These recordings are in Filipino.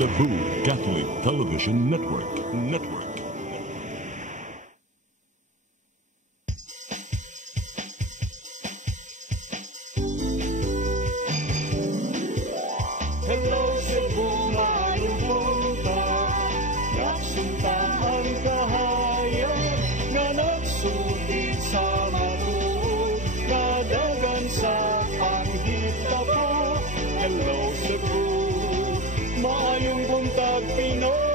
Cebu Catholic Television Network. Hello Cebu, maayong buntag. Nagsunta ang kahayan nga nagsulit sa matuod, nadagan sa panghitabo. Hello Cebu, maayong buntag Pinoy.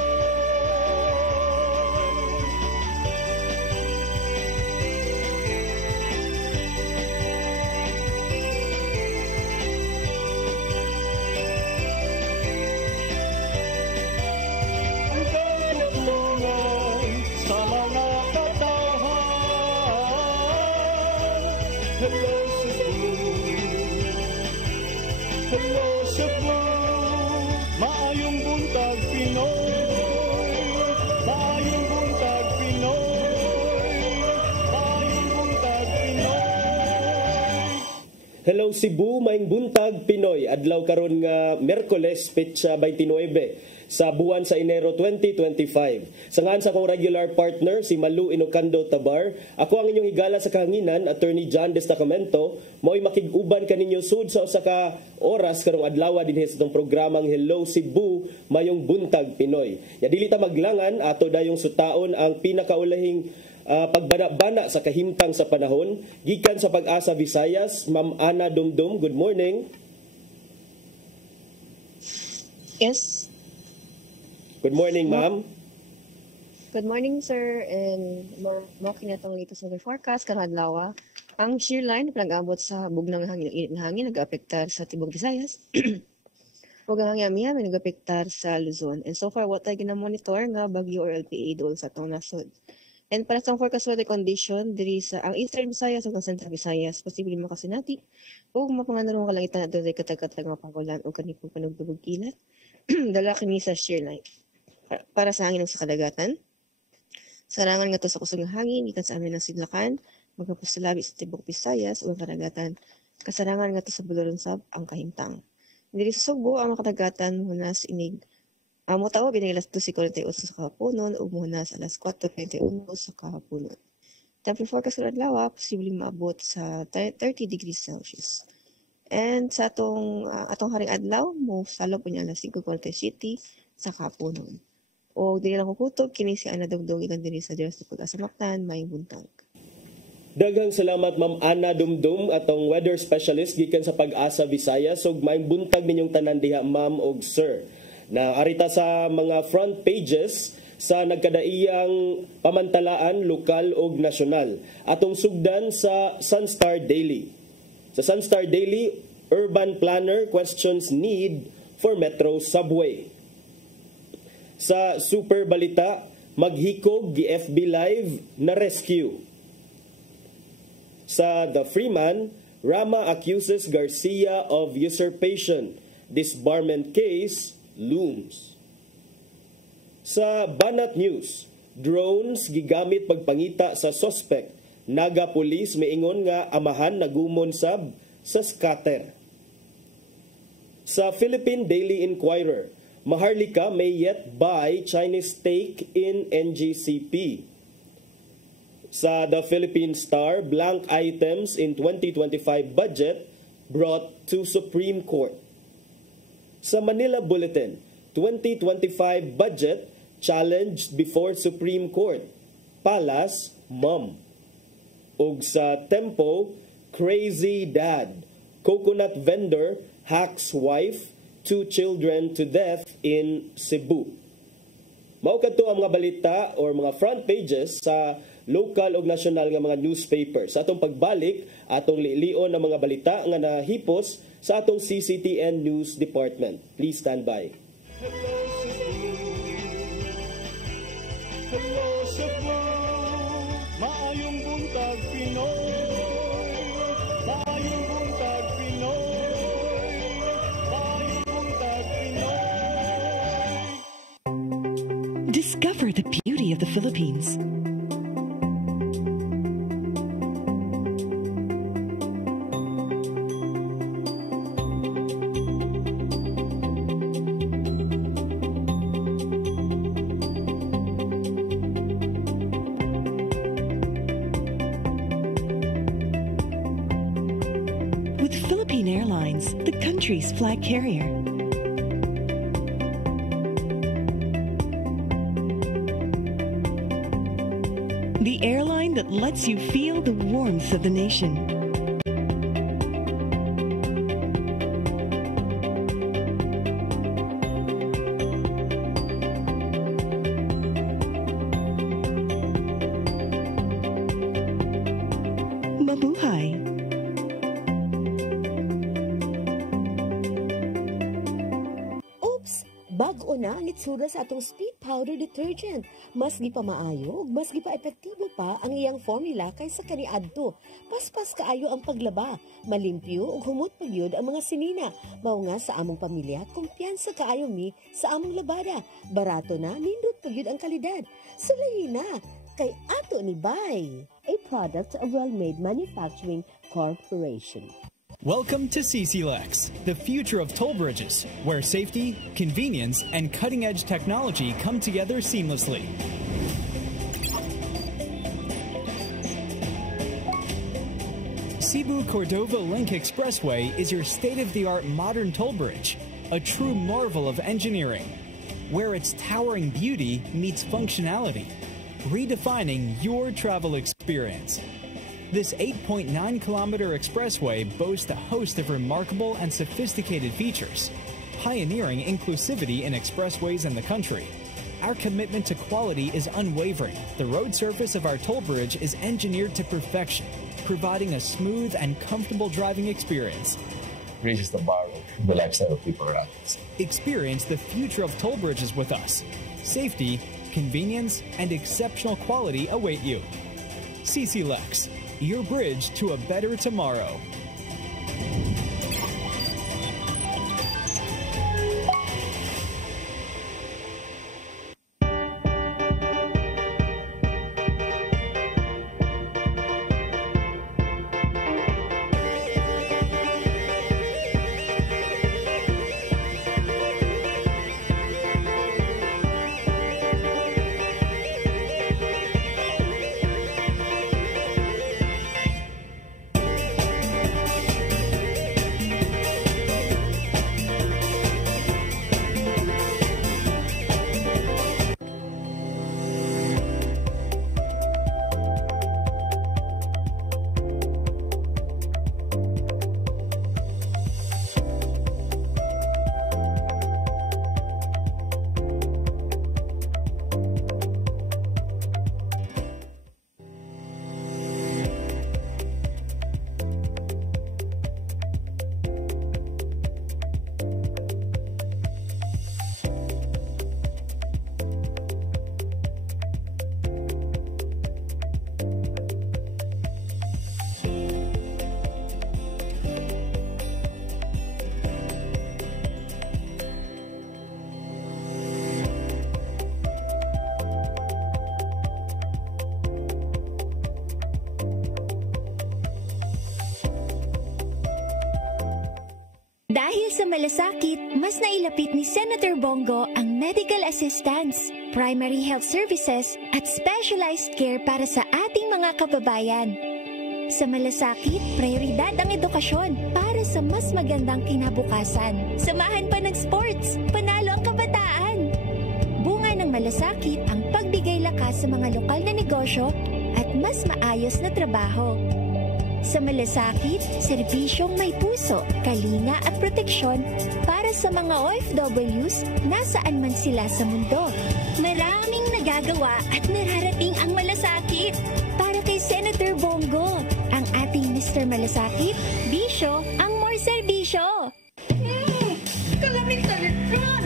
Ang katutulungan sa mga katahan. Hello Cebu, hello Cebu, maayong buntag Pinoy, maayong buntag Pinoy, maayong buntag Pinoy. Hello Cebu, maayong buntag Pinoy. Adlaw karon nga Miyerkules, petsa 29 sa buwan sa Enero 2025. Sangan sa akong regular partner si Malu Inocando Tabar, ako ang inyong higala sa kahanginan, Attorney John Destacamento. Mao'y makig-uban kaninyo sud sa usa ka oras karong adlaw dinhi sa itong programang Hello Cebu, mayong buntag Pinoy. Ya dili ta maglangan, ato dayong sutaon ang pinakaulahing pagbana-bana sa kahimtang sa panahon gikan sa Pag-asa Visayas. Ma'am Ana Dumdum, good morning. Yes. Good morning, ma'am. Good morning, sir. And more kinatong latest weather forecast karong adlaw. Ang shear line pinag-abot sa bugnang hangin, init na hangin nag-apektar sa tibok Visayas. Ug ang hangin amiya may nag-apektar sa Luzon. And so far what ay gina-monitor nga bagyo or LPA dol sa atong nasod. And para sa forecast weather condition diri sa ang Eastern Visayas ug ang Central Visayas posible makasinati ug mapanganarong kalangitan adto katag-katag mapagulan ug kanipong panugtubog kilat. Dala kini sa shear line. Para sa hangin ug sa kadagatan. Sarangan nga to sa kusog nga hangin gikan sa amin ng sidlakan, magapos sa labi sa tibok Visayas ug ang kadagatan. Kasarangan nga to sa Bularon sab ang kahimtang. Diri sa Sugbo ang kadagatan muna sa inig. Amo tao binay alas 2:41 sa kahaponon ug muna sa alas 4:21 sa kahaponon. Temperature forecast sa adlaw posible maabot sa 30 degrees Celsius. And sa atong haring adlaw mo salop niya alas 5:47 sa kahaponon. O dili lang kukutob kini si Ana Dugdog ikan diri sa Dios sa Pag-asa Mactan may buntag. Daghang salamat Ma'am Ana Dumdum, atong weather specialist gikan sa Pag-asa Visayas. Ug may buntag ninyong tanan diha ma'am og sir. Na arita sa mga front pages sa nagkadaiyang pamantalaan lokal ug nasyonal. Atong sugdan sa Sunstar Daily. Sa Sunstar Daily, urban planner questions need for metro subway. Sa Super Balita, maghikog gi-FB Live na rescue. Sa The Freeman, Rama accuses Garcia of usurpation. Disbarment case looms. Sa Banat News, drones gigamit pagpangita sa suspect. Naga Police miingon nga amahan nagumon sab sa scatter. Sa Philippine Daily Inquirer, Maharlika may yet buy Chinese stake in NGCP. Sa The Philippine Star, blank items in 2025 budget brought to Supreme Court. Sa Manila Bulletin, 2025 budget challenged before Supreme Court. Palas, mom. Ug sa Tempo, crazy dad. Coconut vendor hacks wife, 2 children to death in Cebu. Mao kadto ang mga balita or mga front pages sa local ug national nga mga newspapers. Sa atong pagbalik, atong liilion ng mga balita nga nahipos sa atong CCTN News Department. Please stand by. Hello Cebu, hello Cebu, maayong buntag Pinoy, maayong buntag Pinoy, maayong buntag Pinoy. Discover the beauty of the Philippines. with Philippine Airlines, the country's flag carrier. The airline that lets you feel the warmth of the nation. Mabuhay! Oops! Bag-o na ang itsura sa atong speed powder detergent. Mas gi pa maayo, mas gi pa epektibo pa ang iyang formula kaysa kaniadto. Paspas kaayo ang paglaba, malimpyo ug humot pagyud ang mga sinina. Mao nga sa among pamilya, kumpiyansa kaayo mi sa among labada. Barato na, nindot pagyud ang kalidad. Sulayin na, kay ato ni Bay, a product of Well-Made Manufacturing Corporation. Welcome to CCLEX, the future of toll bridges, where safety, convenience, and cutting-edge technology come together seamlessly. Cebu-Cordova Link Expressway is your state-of-the-art modern toll bridge, a true marvel of engineering, where its towering beauty meets functionality, redefining your travel experience. This 8.9-kilometer expressway boasts a host of remarkable and sophisticated features, pioneering inclusivity in expressways in the country. Our commitment to quality is unwavering. The road surface of our toll bridge is engineered to perfection, providing a smooth and comfortable driving experience. Raises the bar of the lifestyle of people around us. Experience the future of toll bridges with us. Safety, convenience, and exceptional quality await you. CCLEX, your bridge to a better tomorrow. Dahil sa malasakit, mas nailapit ni Senator Bongo ang medical assistance, primary health services at specialized care para sa ating mga kababayan. Sa malasakit, prioridad ang edukasyon para sa mas magandang kinabukasan. Samahan pa ng sports, panalo ang kabataan. Bunga ng malasakit ang pagbigay lakas sa mga lokal na negosyo at mas maayos na trabaho. Sa malasakit, serbisyong may puso, kalinga at proteksyon para sa mga OFWs nasaan man sila sa mundo. Maraming nagagawa at nararating ang malasakit. Para kay Senator Bongo, ang ating Mr. Malasakit, bisyo ang more serbisyo. Kalamig sa lechon!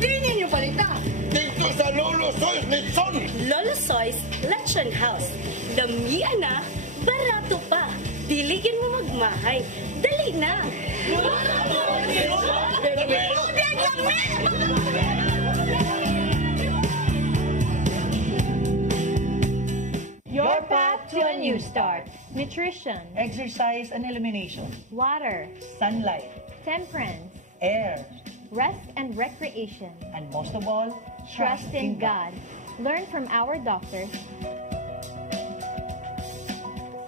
Di ninyo palita! Dito sa Lolo Soy's Lechon! Lolo Soy's Lechon House. Damian na, barato pa. Diligin mo magmahay. Dali na! Your path to a new start. Nutrition, exercise and elimination, water, sunlight, temperance, air, rest and recreation, and most of all, trust in God. Learn from our doctors.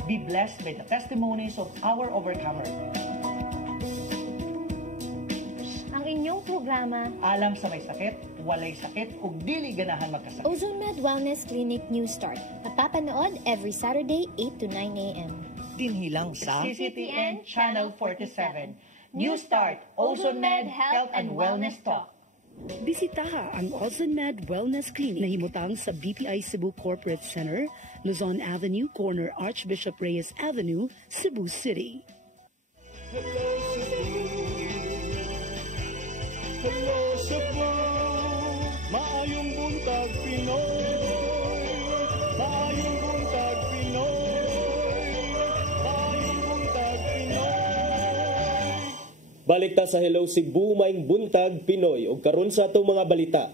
Be blessed by the testimonies of our overcomers. Ang inyong programa, Alam sa may sakit, walay sakit, ug dili ganahan magkasakit. OzoneMed Wellness Clinic New Start. Napapanood every Saturday 8 to 9 a.m. Dinhilang sa CCTN Channel 47. New Start, OzoneMed Health and Wellness Talk. Bisitaha ang OzoneMed Wellness Clinic na himutang sa BPI Cebu Corporate Center, Luzon Avenue, corner Archbishop Reyes Avenue, Cebu City. Hello Cebu, maayong buntag Pinoy, maayong buntag Pinoy, maayong buntag Pinoy. Balik ta sa Hello Cebu, maayong buntag Pinoy. O karon sa atong mga balita.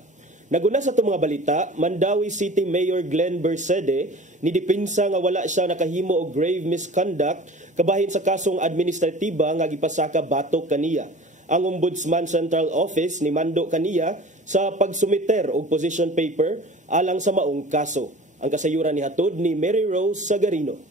Naguna sa atong mga balita, Mandawi City Mayor Glenn Bersede ni dipinsa nga wala siya nakahimo og grave misconduct kabahin sa kasong administratiba nga gipasaka batok kaniya. Ang Ombudsman Central Office ni mando kaniya sa pagsumiter og position paper alang sa maong kaso. Ang kasayuran ni hatod ni Mary Rose Sagarino.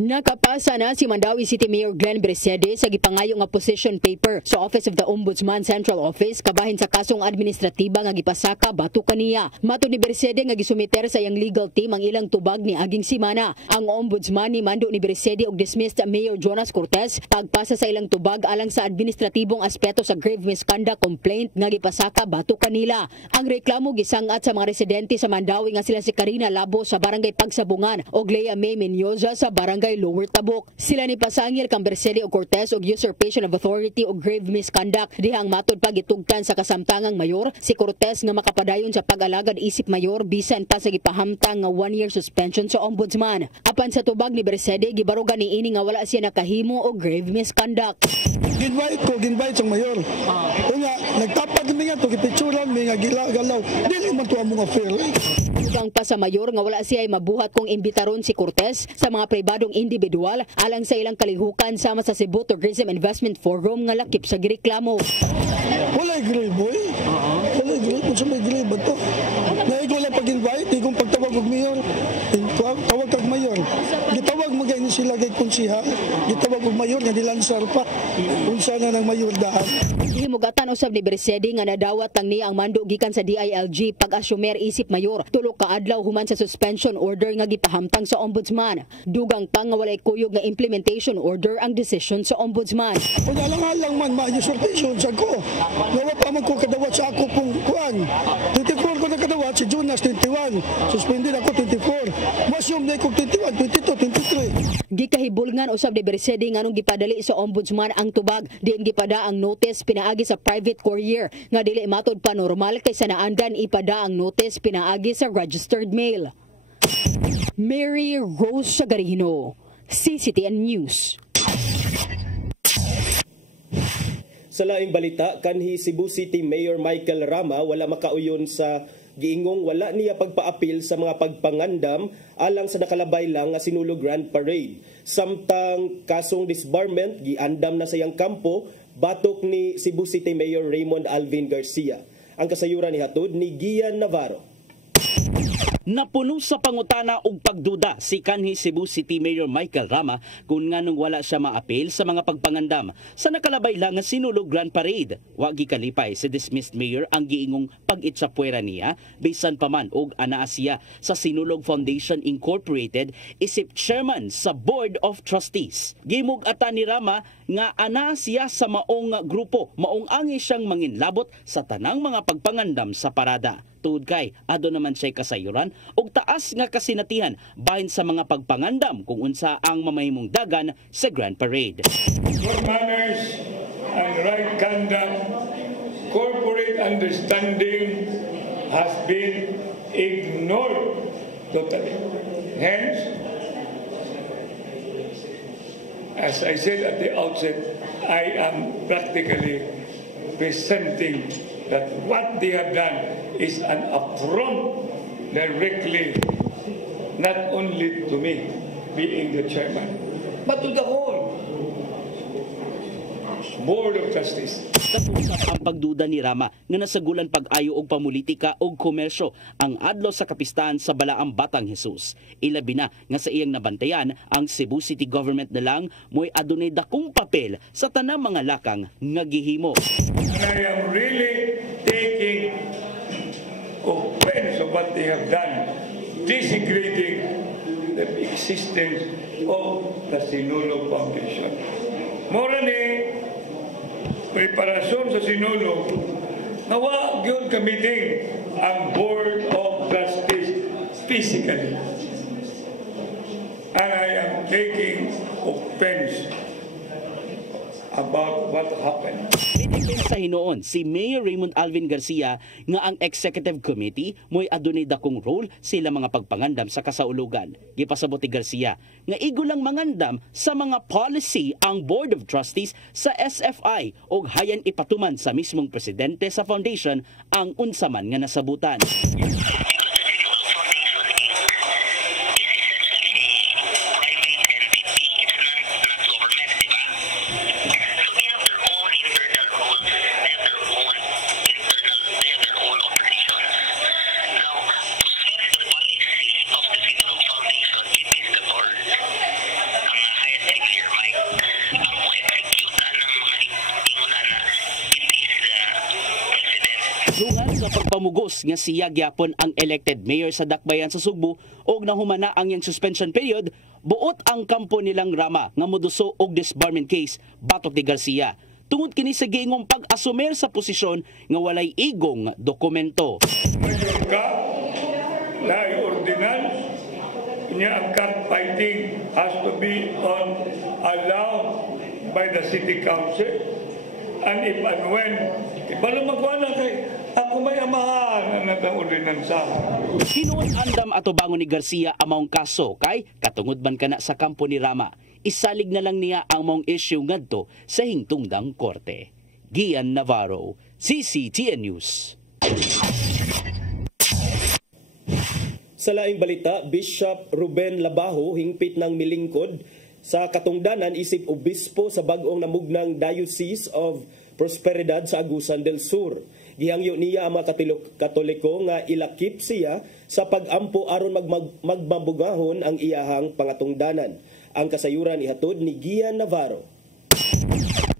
Nakapasa na si Mandawi City Mayor Glenn Bersede sa gipangayo nga position paper sa Office of the Ombudsman Central Office kabahin sa kasong administratiba nga gipasaka batok kaniya. Matud ni Bersede nga gisumiter sa iyang legal team ang ilang tubag ni aging simana. Ang Ombudsman ni mando ni Bersede og dismissed Mayor Jonas Cortez pagpasa sa ilang tubag alang sa administratibong aspeto sa grave misconduct complaint nga gipasaka batok kanila. Ang reklamo gisangat sa mga residente sa Mandawi nga sila si Karina Labo sa Barangay Pagsabungan ug Lea May Menyoza sa Barangay Lower Tabok. Sila ni pasangil kang Bersede o Cortez og usurpation of authority o grave misconduct dihang matod pa gitugtan sa kasamtangang mayor si Cortez nga makapadayon sa pag-alagad isip mayor bisan pa sa gipahamtang nga 1-year suspension sa ombudsman. Apan sa tubag ni Bersede gibarugan ni ini nga wala siya nakahimo og grave misconduct. Ginbait sa mayor. Una nagtapad mi nga to gipicturan mi nga gilagalaw. Dili man to among affair. Dugang pa sa mayor nga wala siya ay mabuhat kung imbitaron si Cortez sa mga pribadong individual alang sa ilang kalihukan sama sa Cebu Tourism Investment Forum nga lakip sa gireklamo. Walay grave boy. Walay grave kung sa may grave ba to? Naigo lang pag-invite, igong pagtawag og mayor. Tawag kag mayor. Gitawag mo gani sila kay konsiha. Gitawag og mayor nga dilansar pa. Unsa na ng mayor daan. Himugatan usab ni Bersede nga nadawat tang niya ang mando gikan sa DILG pag-assumer isip mayor. Tulo ka adlaw human sa suspension order nga gipahamtang sa ombudsman. Dugang pa nga walay kuyog nga implementation order ang decision sa ombudsman. Kung alang-alang man ma-usurpation sa ko. Nawa pa man ko kadawat sa ako pong kuan. 24 ko na kadawat si Jonas 21. Suspended ako 24. Masyum na ko 21, 22, 23. Gikahibulngan usab ni Bersede nganong gipadali sa ombudsman ang tubag diin gipada ang notice pinaagi sa private courier nga dili matod pa normal kaysa naandan ipada ang notice pinaagi sa registered mail. Mary Rose Sagarino, CCTN News. Sa laing balita, kanhi Cebu City Mayor Michael Rama wala makauyon sa giingong wala niya pagpaapil sa mga pagpangandam alang sa nakalabay lang nga Sinulog Grand Parade. Samtang kasong disbarment giandam na sa iyang kampo batok ni Cebu City Mayor Raymond Alvin Garcia. Ang kasayuran ni hatod ni Gian Navarro. Napuno sa pangutana og pagduda si kanhi Cebu City Mayor Michael Rama kung nganong wala siya maapil sa mga pagpangandam sa nakalabay lang nga Sinulog Grand Parade. Wa gikalipay si dismissed mayor ang giingong pag-itsapwera niya bisan pa man og anaa siya sa Sinulog Foundation Incorporated isip chairman sa Board of Trustees. Gimug-ata ni Rama nga anaa siya sa maong grupo, maong angi siyang manginlabot sa tanang mga pagpangandam sa parada. Tuod kay ado naman siya kasayuran og taas nga kasinatihan bahin sa mga pagpangandam kung unsa ang mamahimong dagan sa Grand Parade. Good manners and right conduct, corporate understanding has been ignored totally. Hence, as I said at the outset, I am practically presenting that what they have done is an affront directly, not only to me being the chairman, but to the whole Board of Trustees. Napusap ang pagduda ni Rama nga nasagulan pag-ayo og pamulitika og komersyo ang adlaw sa kapistahan sa Balaang Batang Jesus. Ilabi na nga sa iyang nabantayan ang Cebu City Government na lang mo'y adunay dakong papel sa tanang mga lakang nga gihimo. And I am really taking offense of what they have done, desecrating the existence of the Sinulog Foundation. Mora ni preparasyon sa Sinulog, nawa gyud kamiting ang Board of Trustees physically. And I am taking offense about what happened. Pinigil sa hinoon si Mayor Raymond Alvin Garcia nga ang Executive Committee mo'y adunay dakong role sila mga pagpangandam sa kasaulugan. Gipasabot ni Garcia nga igulang mangandam sa mga policy ang Board of Trustees sa SFI o hayan ipatuman sa mismong presidente sa foundation ang unsaman nga nasabutan. Dungan sa pagpamugos nga siya gyapon ang elected mayor sa Dakbayan sa Sugbo og nahumana ang iyang suspension period, buot ang kampo nilang Rama nga moduso og disbarment case batok ni Garcia. Tungod kini sa giingong pag-asumer sa posisyon nga walay igong dokumento. Mayor ka, lahi ordinance, niya ang cockfighting has to be allowed by the city council. And if and when, ibalo magwala kay ako may amahan na natang-ordinansa. Hinuon andam ato bangon ni Garcia among kaso kay katungod man kana sa kampo ni Rama. Isalig na lang niya ang mong issue ngadto sa hingtungdang korte. Gian Navarro, CCTN News. Sa laing balita, Bishop Ruben Labajo hingpit ng milingkod sa katungdanan isip obispo sa bag-ong namugnang Diocese of Prosperidad sa Agusan del Sur. Gihangyo niya ang mga Katoliko nga ilakip siya sa pag-ampo aron magmabugahon ang iyahang pangatungdanan. Ang kasayuran ihatod ni Gian Navarro.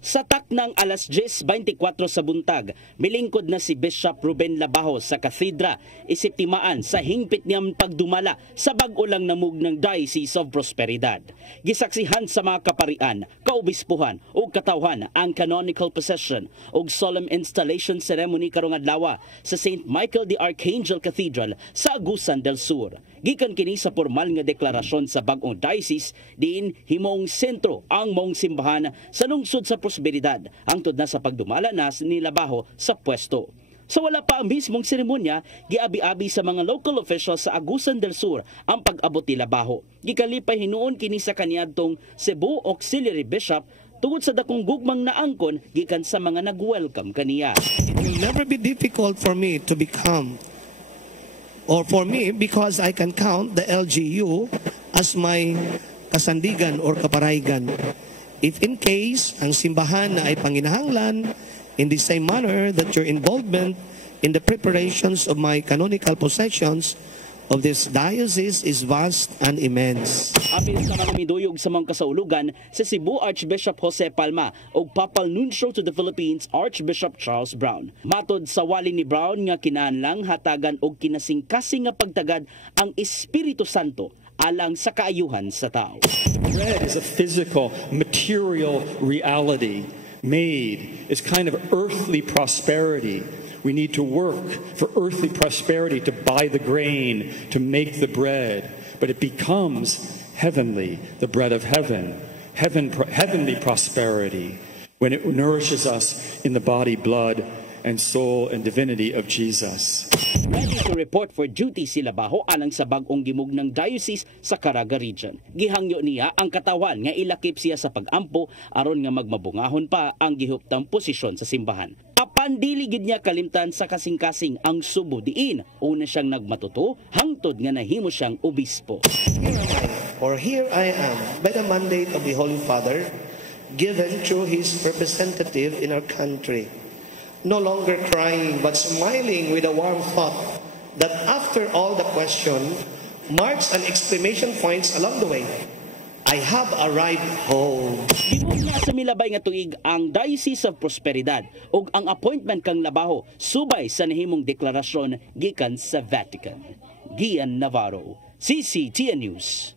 Sa taknang alas 10:24 sa buntag, milingkod na si Bishop Ruben Labajo sa kathedra, isip timaan sa hingpit niyang pagdumala sa bag-o lang namug ng Diocese of Prosperidad. Gisaksihan sa mga kaparian, kaobispuhan o katawhan ang canonical procession o solemn installation ceremony karong adlaw sa St. Michael the Archangel Cathedral sa Agusan del Sur. Gikan kini sa formal nga deklarasyon sa bag-ong diocese diin himong sentro ang mong simbahan sa lungsod sa Prosperidad hangtod na sa pagdumala na ni Labajo sa pwesto. Sa wala pa ang mismong seremonya, giabi-abi sa mga local officials sa Agusan del Sur ang pag-abot ni Labajo. Gikalipay hinuon kini sa kaniadtong Cebu Auxiliary Bishop tungod sa dakong gugmang naangkon gikan sa mga nag-welcome kaniya. It will never be difficult for me to become, or for me, because I can count the LGU as my kasandigan or kaparaygan. If in case ang simbahan na ay panginahanglan, in the same manner that your involvement in the preparations of my canonical possessions of this diocese is vast and immense. Apil sa mga miduyog sa mga kasaulugan sa Cebu Archbishop Jose Palma o Papal Nuncio to the Philippines Archbishop Charles Brown. Matod sa wali ni Brown nga kinahanglang hatagan og kinasingkasing nga pagtagad ang Espiritu Santo alang sa kaayuhan sa tao. Bread is a physical, material reality made. It's kind of earthly prosperity. We need to work for earthly prosperity to buy the grain, to make the bread. But it becomes heavenly, the bread of heaven, heavenly prosperity, when it nourishes us in the body, blood, and soul and divinity of Jesus. Ready to report for duty si Labajo alang sa bag-ong gimug ng diocese sa Caraga Region. Gihangyo niya ang katawan nga ilakip siya sa pag-ampo aron nga magmabungahon pa ang gihuptang posisyon sa simbahan. Apan dili gid niya kalimtan sa kasing-kasing ang Subo diin una siyang nagmatuto hangtod nga nahimo siyang obispo. Or here I am by the mandate of the Holy Father, given through his representative in our country. No longer crying but smiling with a warm thought that after all the question marks and exclamation points along the way, I have arrived home. Gibog nga sa milabay nga tuig ang Diocese of Prosperidad ug ang appointment kang labaho subay sa nahimong deklarasyon gikan sa Vatican. Gian Navarro, CCTN News.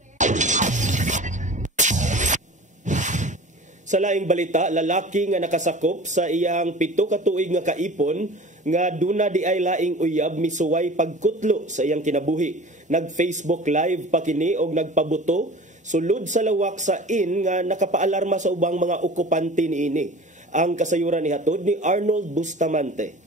Sa laing balita, lalaki nga nakasakop sa iyang 7 ka tuig nga kaipon nga duna di ay laing uyab misuway pagkutlo sa iyang kinabuhi. Nag-Facebook Live pa kini og nagpabuto sulod sa lawak sa inn nga nakapaalarma sa ubang mga okupante niini. Ang kasayuran ni hatod ni Arnold Bustamante.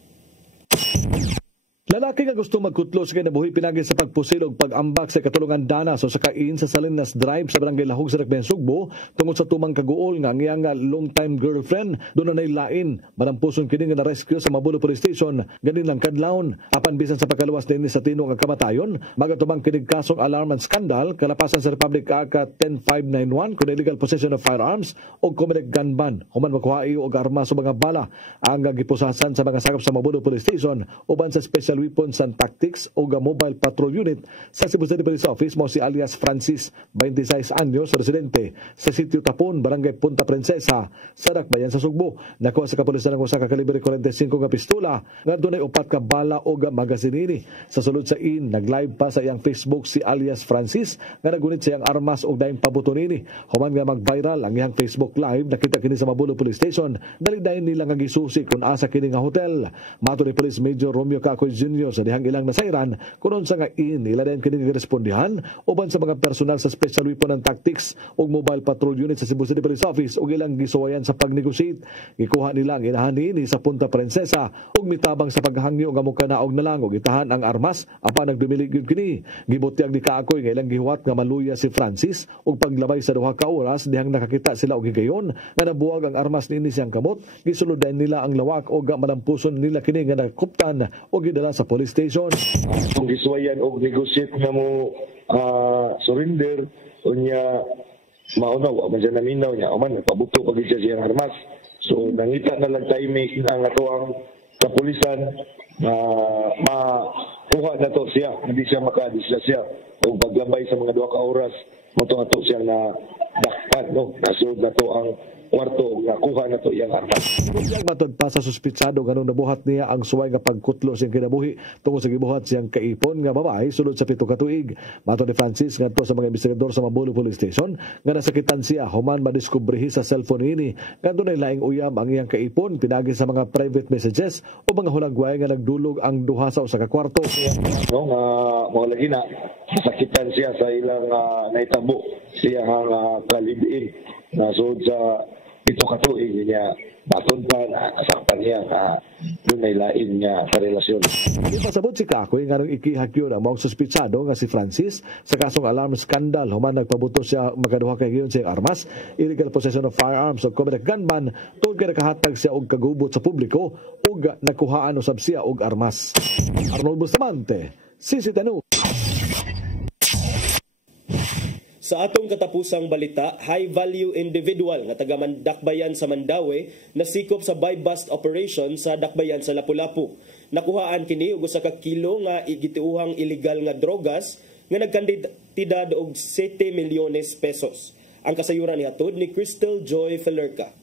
Lalaki nga gusto magkutlo sa kinabuhi pinagi sa pagpusil og pag-ambak sa katulungan danas o sa kain sa Salinas Drive sa Barangay Lahog sa Dakbayan, Sugbo tungod sa tumang kaguol nga ngiyang long-time girlfriend doon na lain. Manampuson kini nga na-rescue sa Mabulo Police Station ganin lang kadlawon. Apan bisan sa pagkaluwas dinhi sa tino nga kamatayon, magatubang kining kasong alarm and scandal kalapasan sa Republic Act 10591 kun illegal possession of firearms o committed gun ban. Human makuha og armas o mga bala ang gipusasan sa mga sakop sa Mabulo Police Station uban sa special weapons and tactics o mobile patrol unit sa Cebu City Police Office mo si alias Francis, 26 anyos, residente sa Sitio Tapon, Barangay Punta Princesa, sa Dakbayan sa Sugbo. Nakuha sa kapulisan ng usa ka kalibre 45 nga pistola nga dunay 4 ka bala o magasinini. Sa sulod sa in, nag-live pa sa iyang Facebook si alias Francis nga nagunit sa iyang armas o daing pabuto nini. Human nga mag-viral ang iyang Facebook Live, nakita kini sa Mabulo Police Station, dali-dayon nila nga gisusi kung asa kini nga hotel. Mato ni Police Major Romeo Cacoy Jr. sa dihang ilang nasairan kunon sa nga ila din kini respondihan uban sa mga personal sa Special Weapon and Tactics ug Mobile Patrol Unit sa Cebu City Police Office ug ilang gisuwayan sa pag-negotiate. Gikuha nila ang inahan ni sa Punta Princesa ug mitabang sa paghangyo nga mukanaog na lang ug itahan ang armas apan nagdumili gyud kini. Gibutyag ni Kaakoy nga ilang gihuwat nga maluya si Francis ug paglabay sa 2 ka oras dihang nakakita sila og higayon nga nabuwag ang armas ni siyang kamot. Gisuludan nila ang lawak ug malampuson nila kini nga nakuptan ug gidala sa police station. Kung giswayan og negotiate nga mo surrender unya mauna wa man siya naminaw niya man pabuto pag siya siyang armas. So nangita na lang timing ang atuang kapulisan makuha na to siya, hindi siya makadisla siya o paglambay sa mga 2 ka oras mato siya na dakpan nasunod na to ang kwarto nga kuha na to iyang armas. Matod pa sa suspitsado ganun nabuhat niya ang suway nga pagkutlo siyang kinabuhi tungod sa gibuhat siyang kaipon nga babae sulod sa 7 ka tuig. Matod ni Francis ngadto sa mga investigador sa Mabulo Police Station nga nasakitan siya human madiskubrihi sa cellphone ini nga dunay laing uyab ang iyang kaipon pinagi sa mga private messages o mga hulagway nga nagdulog ang duha sa usa ka kwarto. Nga mo lagi na nasakitan siya sa ilang naitabo siya ang kalibiin na sud sa 7 ka tuig niya batod pa nasakpan niya dunay lain nga sa relasyon. Ipasabot si Kakoy nga nung ikihagyo na mong suspitsado nga si Francis sa kasong alarm scandal human nagpabuto siya makaduha kay giyon sa armas, illegal possession of firearms o committed gun ban tungod kay nakahatag siya og kagubot sa publiko ug nakuhaan usab siya og armas. Arnold Bustamante, CCTN News. Sa atong katapusang balita, high-value individual nga taga-Dakbayan sa Mandaue nasikop sa buy-bust operation sa Dakbayan sa Lapu-Lapu. Nakuhaan kini og 1 ka kilo nga gitiuhang illegal nga drogas nga nagkantidad og 7 milyones pesos. Ang kasayuran ni hatod ni Crystal Joy Felerca.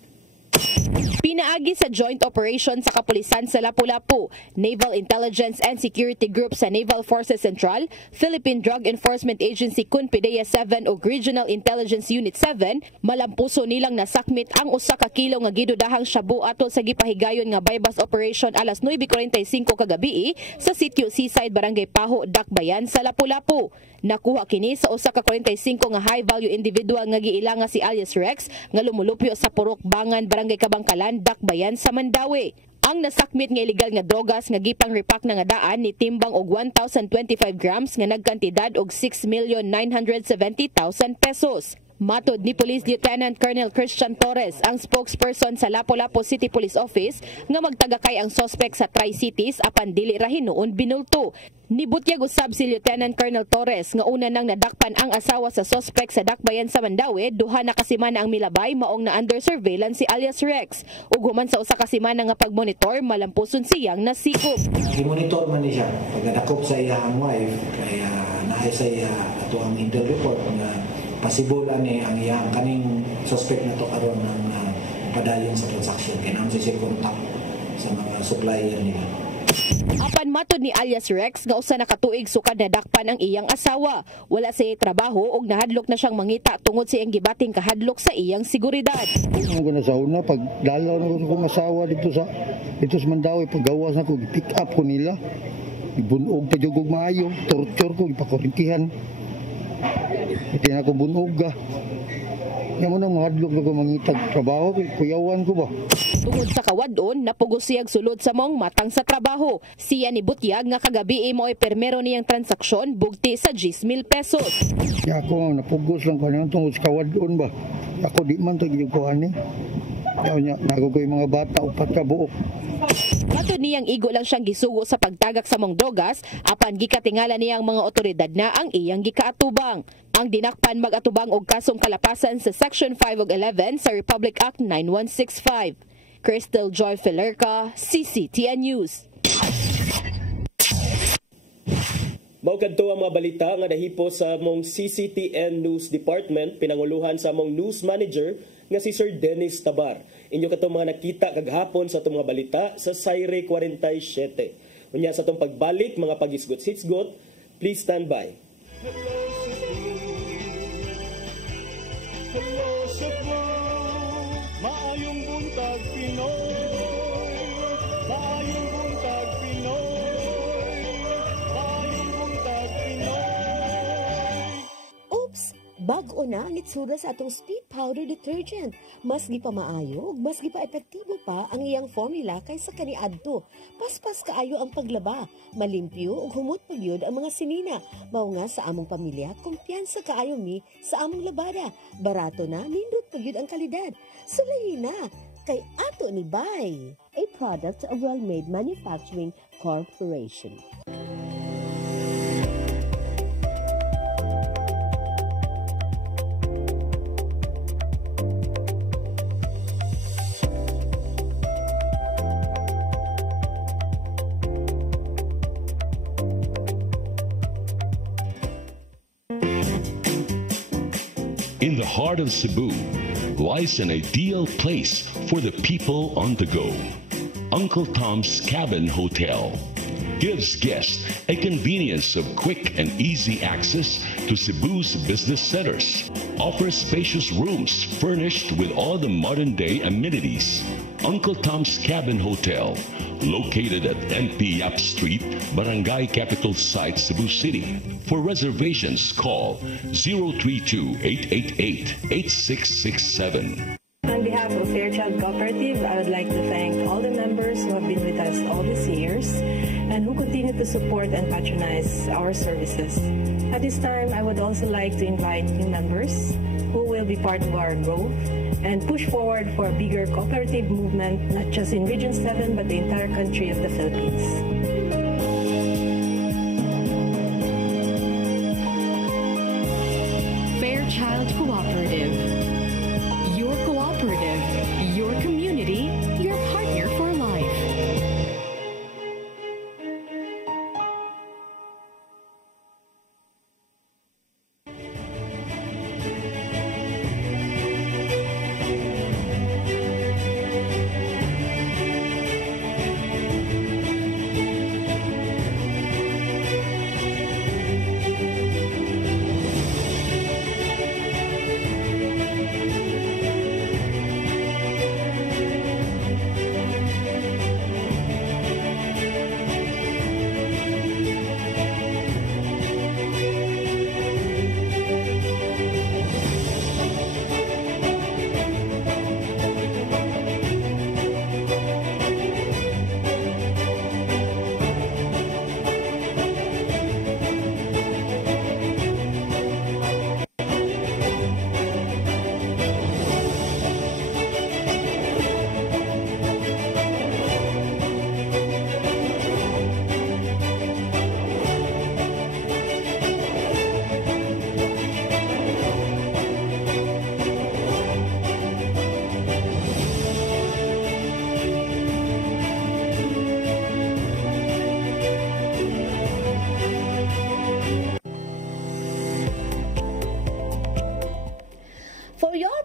Pinaagi sa joint operation sa kapulisan sa Lapu-Lapu, Naval Intelligence and Security Group sa Naval Forces Central, Philippine Drug Enforcement Agency CUNPIDEA 7 o Regional Intelligence Unit 7, malampuso nilang nasakmit ang 1 ka kilo nga gidudahang shabu atol sa gipahigayon nga buy-bust operation alas 9:45 kagabi sa sitio Seaside, Barangay Paho, Dakbayan sa Lapu-Lapu. Nakuha kini sa 1 ka 45 nga high-value individual nga giila nga si alias Rex nga lumulupyo sa Purok Bangan, Barangay Kabangkalan, Dakbayan sa Mandaue. Ang nasakmit nga illegal nga drogas nga gipang repack na nga daan ni timbang og 1,025 grams nga nagkantidad og 6,970,000 pesos. Matod ni Police Lieutenant Colonel Christian Torres, ang spokesperson sa Lapu-Lapu City Police Office, nga magtagakay ang suspect sa Tri-Cities apan dili ra hinuon binulto. Nibutyag usab si Lieutenant Colonel Torres nga una nang nadakpan ang asawa sa suspect sa dakbayan sa Mandaue, duha na kasimana ang milabay maong na under surveillance si alias Rex. Ug human sa usa ka semana nga pagmonitor, malampuson siyang nasikop. I-monitor man ni siya pagdakop sa iyang wife kaya naay sa ato ang intel report na possible ani ang iyang kaning suspect na to karon ng padayon sa transaction kaya naman siya contact sa mga supplier nila. Apan matod ni alias Rex nga usa na katuig sukad na dakpan ang iyang asawa. Wala siya trabaho ug nahadlok na siyang mangita tungod sa iyang gibating kahadlok sa iyang seguridad. Ang guna sa una pag dalaw na ko masawa dito sa Mandaue paggawas na ko pick up ko nila. Ibunog pa jugog maayo, torture ko ipakorintihan. Iti na ko bunog ga. Nga mo nang mahadlok na ko mangitag trabaho, kuyawan ko ba? Tungod sa kawadon, napugos siyag sulod sa mong matang sa trabaho. Siya ni Butyag nga kagabi mo ay permero niyang transaksyon bugti sa 10,000 pesos. Ya ako napugos lang ko nang tungod sa kawadon ba? Ako di man to giyukuhan ni. Nago ko yung mga bata upat ka buok. Matod niyang igo lang siyang gisugo sa pagtagak sa mong drogas, apan gikatingala niyang mga otoridad na ang iyang gikaatubang. Ang dinakpan mag-atubang og kasong kalapasan sa Section 5 ug 11 sa Republic Act 9165. Crystal Joy Filerca, CCTN News. Mao kadto ang mga balita nga nahipo sa among CCTN News Department, pinanguluhan sa among news manager nga si Sir Dennis Tabar. Inyo katong mga nakita kaghapon sa atong mga balita sa Saire 47. Unya sa atong pagbalik mga pagisgot-sitsgot, please stand by. Hello Cebu, maayong buntag Pinoy, maayong buntag Pinoy, maayong buntag Pinoy. Oops! Bag-o na ang itsura sa atong speed powder detergent. Mas gipamaayo, mas gipa-epektibo pa ang iyang formula kaysa kaniadto. Paspas kaayo ang paglaba, malimpyo ug humot pagyud ang mga sinina. Mao nga sa among pamilya, kumpiyansa kaayo mi sa among labada. Barato na, nindot pagyud ang kalidad. Sulayin na kay ato ni Bay, a product of Well-Made Manufacturing Corporation. In the heart of Cebu lies an ideal place for the people on the go. Uncle Tom's Cabin Hotel gives guests a convenience of quick and easy access to Cebu's business centers, offers spacious rooms furnished with all the modern-day amenities. Uncle Tom's Cabin Hotel, located at NP Yap Street, Barangay Capital Site, Cebu City. For reservations, call 032-888-8667. On behalf of Fairchild Cooperative, I would like to thank all the members who have been with us all these years and who continue to support and patronize our services. At this time, I would also like to invite new members who will be part of our growth and push forward for a bigger cooperative movement, not just in Region 7, but the entire country of the Philippines. Fairchild Cooperative. Your cooperative, your community, your partner for life.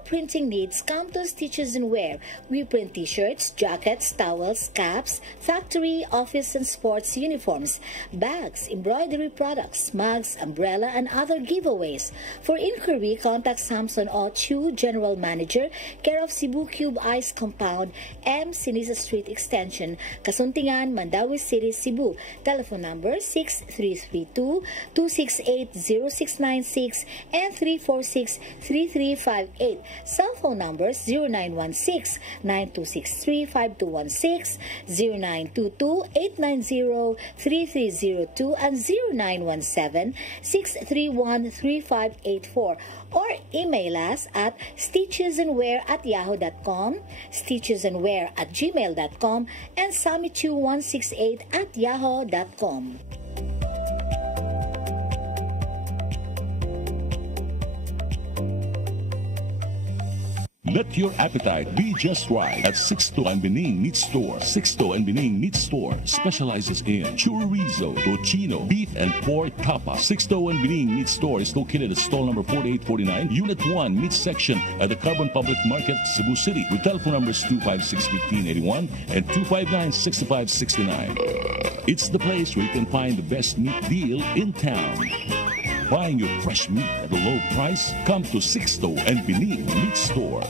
printing needs, come to Stitches and Wear. We print t-shirts, jackets, towels, caps, factory, office and sports uniforms, bags, embroidery products, mugs, umbrella, and other giveaways. For inquiry, contact Samson O. Chu, General Manager, care of Cebu Cube Ice Compound, M. Sinisa Street Extension, Kasuntingan, Mandawi City, Cebu. Telephone number 6332-268-0696 and 346-3358. Cell phone numbers 0916-9263-5216, 0922-890-3302, and 0917-631-3584. Or email us at stitchesandwear@yahoo.com, stitchesandwear@gmail.com, and samichu168@yahoo.com. Let your appetite be just right at Sixto and Bening Meat Store. Sixto and Bening Meat Store specializes in chorizo, tocino, beef, and pork tapa. Sixto and Bening Meat Store is located at stall number 4849, Unit 1, Meat Section at the Carbon Public Market, Cebu City, with telephone numbers 256-1581 and 259-6569. It's the place where you can find the best meat deal in town. Buying your fresh meat at a low price? Come to Sixto and Bening Meat Store.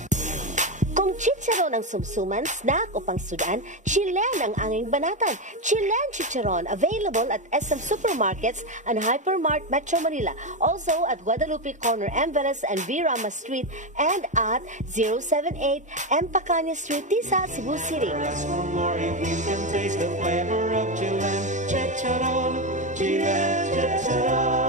Kung chicharon ang sumsuman, snack o pangsudan, Chilen ang anging banatan. Chilen Chicharon, available at SM Supermarkets and Hypermart Metro Manila. Also at Guadalupe Corner, Envelas and V. Rama Street, and at 078 M. Pacanya Street, Tisa, Cebu City. Ask for more if you can taste the flavor of Chilen Chicharon. Chilen Chicharon.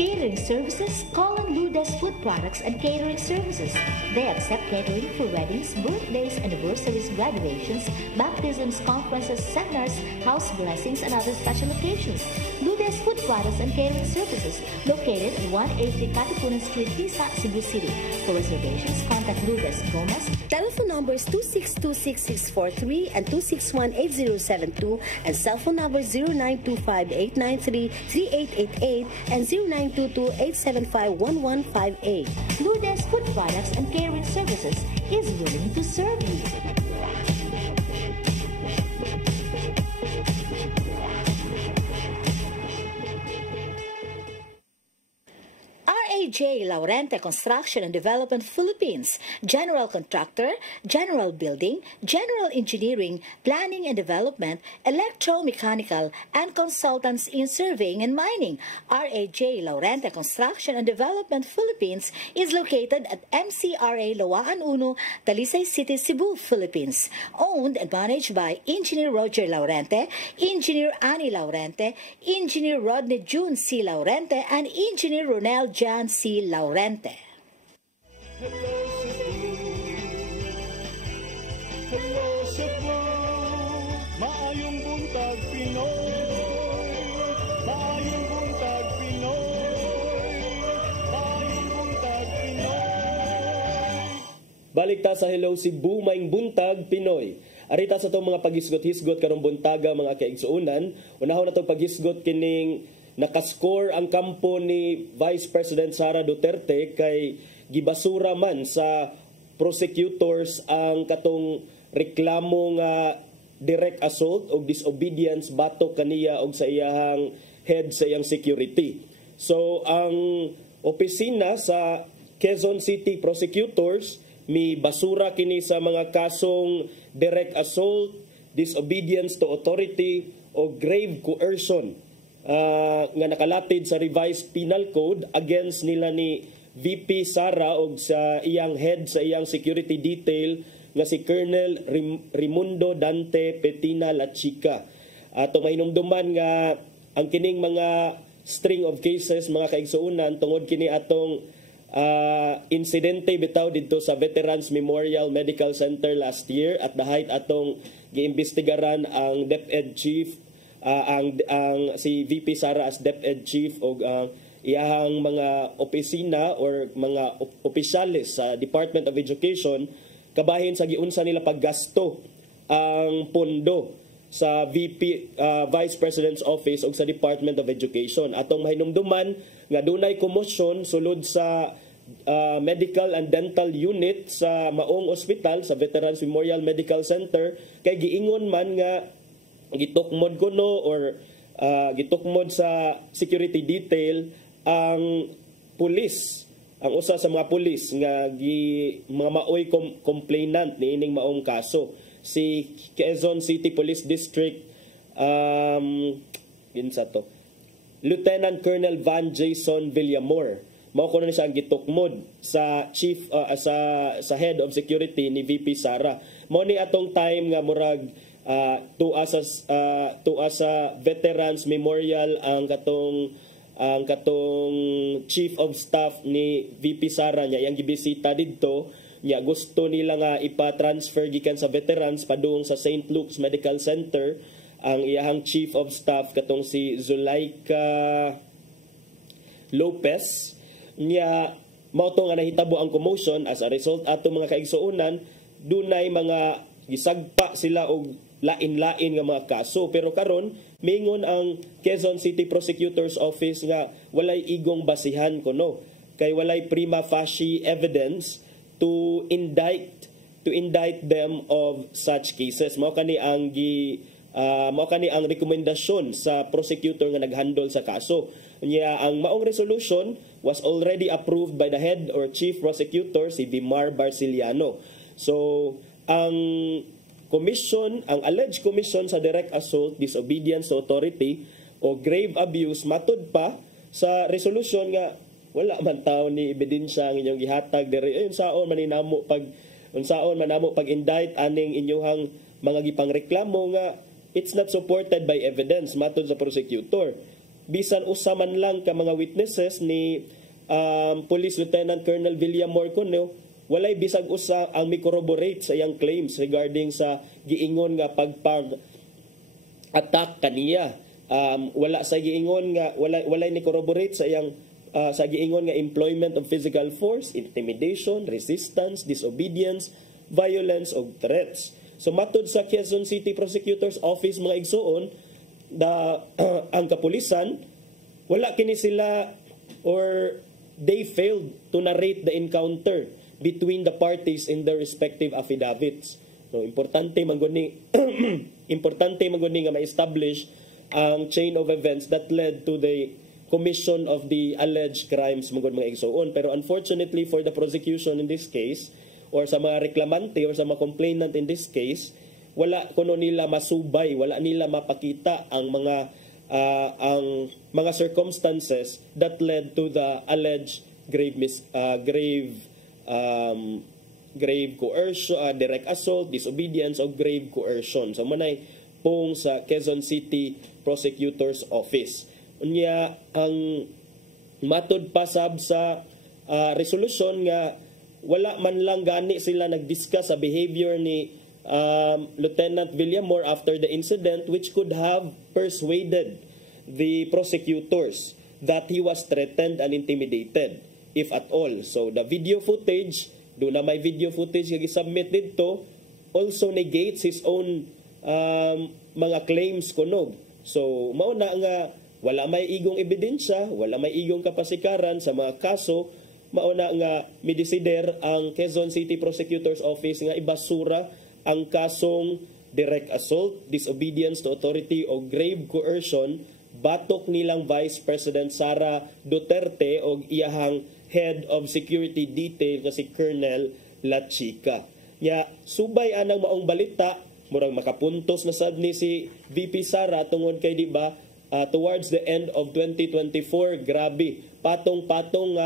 Catering services, call on Lourdes Food Products and Catering Services. They accept catering for weddings, birthdays, anniversaries, graduations, baptisms, conferences, seminars, house blessings, and other special occasions. Lourdes Food Products and Catering Services, located at 180 Katipunan Street, Tisa, Cebu City. For reservations, contact Lourdes Gomez. Telephone numbers 2626643 and 2618072, and cell phone number 0925-893-3888 and 0922-875-1158. Lourdes Food Products and Catering Services is willing to serve you. RAJ Laurente Construction and Development Philippines, General Contractor, General Building, General Engineering, Planning and Development, Electromechanical, and Consultants in Surveying and Mining. RAJ Laurente Construction and Development Philippines is located at MCRA Lawaan Uno, Talisay City, Cebu, Philippines. Owned and managed by Engineer Roger Laurente, Engineer Annie Laurente, Engineer Rodney June C. Laurente, and Engineer Ronel Jan C. Laurente. Hello Cebu, maayong buntag Pinoy, maayong buntag Pinoy, maayong buntag Pinoy. Balik ta sa Hello Cebu, maayong buntag Pinoy. Arita sa itong mga paghisgot-hisgot karong buntaga mga kaigsuunan, unahon na itong paghisgot kining nakascore ang kampo ni Vice President Sara Duterte kay gibasura man sa prosecutors ang katong reklamo nga direct assault o disobedience batok kaniya og sa iyang head sa iyang security. So ang opisina sa Quezon City Prosecutors mi basura kini sa mga kasong direct assault, disobedience to authority o grave coercion nga nakalatid sa revised penal code against nila ni VP Sara o sa iyang head sa iyang security detail nga si Colonel Raimundo Dante Petina Lachica. Ato mainumduman nga ang kining mga string of cases mga kaigsuunan tungod kini atong insidente bitaw dito sa Veterans Memorial Medical Center last year at the height atong giimbestigaran ang DepEd Chief ang si VP Sara as DepEd Chief o iyahang mga opisina or mga opisyalis sa Department of Education kabahin sa giunsa nila paggasto ang pondo sa VP Vice President's Office o sa Department of Education. Atong mahinumduman nga dunay komosyon sulod sa medical and dental unit sa maong ospital sa Veterans Memorial Medical Center kay giingon man nga gitukmod kuno or gitukmod sa security detail ang pulis, ang usa sa mga pulis nga mga maoy complainant niining maong kaso, si Quezon City Police District Lieutenant Colonel Van Jason Villamor. Mao kuno ni siya ang gitukmod sa chief sa head of security ni VP Sara. Mao ni atong time nga murag tuwa sa Veterans Memorial ang katong chief of staff ni VP Sara niya yang gibisita didto niya gusto nila nga ipa-transfer gikan sa veterans padung sa St. Luke's Medical Center ang iyahang chief of staff katong si Zulaika Lopez niya mao to nga nahitabo ang commotion as a result ato mga kaigsuonan dunay mga gisagpa sila og lain-lain nga mga kaso pero karon mingon ang Quezon City Prosecutor's Office nga walay igong basihan kuno kay walay prima facie evidence to indict them of such cases. Mao kani ang rekomendasyon sa prosecutor nga naghandle sa kaso. Nya ang maong resolution was already approved by the head or chief prosecutor si Vimar Barciliano. So ang alleged commission sa direct assault, disobedience to authority o grave abuse matud pa sa resolution nga wala man taw ni ebidensya ang inyong gihatag diri unsaon manamo pag indict aning inyong mga gipangreklamo nga it's not supported by evidence matud sa prosecutor. Bisan usa man lang ka mga witnesses ni Police Lieutenant Colonel Villamor kuno walay bisag usa ang mi-corroborate sa iyang claims regarding sa giingon nga pagpag-attack kaniya. Wala sa giingon nga walay ni corroborate sa iyang sa giingon nga employment of physical force, intimidation, resistance, disobedience, violence o threats. So matud sa Quezon City Prosecutor's Office mga igsuon ang kapulisan wala kini sila or they failed to narrate the encounter between the parties in their respective affidavits. So importante man gud ni nga ma-establish ang chain of events that led to the commission of the alleged crimes mga igsuon. Pero unfortunately for the prosecution in this case or sa mga reklamante or sa mga complainant in this case, wala kuno nila masubay, wala nila mapakita ang mga circumstances that led to the alleged grave coercion, direct assault, disobedience o grave coercion. So manay pong sa Quezon City Prosecutor's Office. Unya ang matud pasab sa resolution nga wala man lang gani sila nag-discuss sa behavior ni Lieutenant Villamor after the incident which could have persuaded the prosecutors that he was threatened and intimidated if at all. So the video footage, doon na may video footage nga gi-submit dito also negates his own mga claims kunog. So mao na nga wala may igong ebidensya, wala may igong kapasikaran sa mga kaso, mauna nga midesider ang Quezon City Prosecutor's Office nga ibasura ang kasong direct assault, disobedience to authority o grave coercion batok nilang Vice President Sara Duterte o iyahang Head of Security Detail na si Colonel La Chica. Nya subay anang maong balita, murang makapuntos na sad ni si VP Sara tungod kay di ba towards the end of 2024, grabe, patong-patong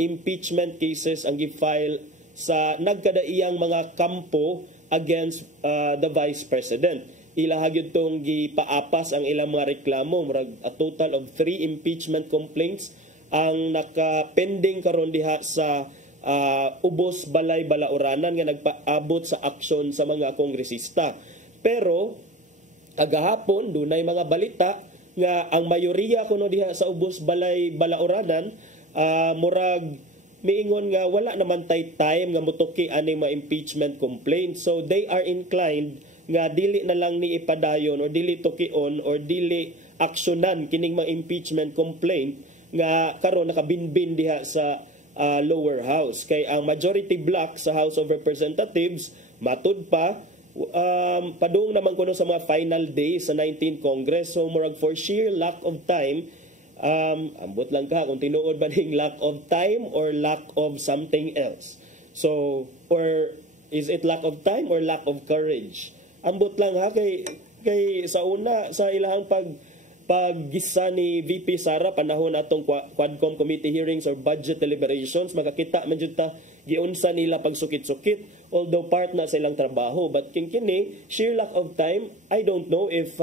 impeachment cases ang gi-file sa nagkadaiyang mga kampo against the Vice President. Ilahag yun itong gipaapas ang ilang mga reklamo. A total of 3 impeachment complaints ang nakapending karon diha sa ubos balay balaoranan nga nagpaabot sa aksyon sa mga kongresista. Pero kagahapon dunay mga balita nga ang mayoriya kuno diha sa ubos balay balaoranan murag miingon nga wala naman tay time nga mutuki ani mga impeachment complaint. So they are inclined nga dili na lang ni ipadayon or dili tukion or dili aksyonan kining mga impeachment complaint nga karon nakabinbin diha sa lower house. Kay ang majority block sa House of Representatives matud pa padung naman kuno sa mga final days sa 19th Congress. So murag for sheer lack of time, ambot lang ka kung tinuod ba ning lack of time or lack of something else. So, or is it lack of time or lack of courage? Ambot lang ha kay sa una sa ilahang paggisa ni VP Sara panahon atong Quadcom committee hearings or budget deliberations, makakita man jud ta giunsa nila pagsukit-sukit, although part na sa ilang trabaho. But kini sheer lack of time, I don't know if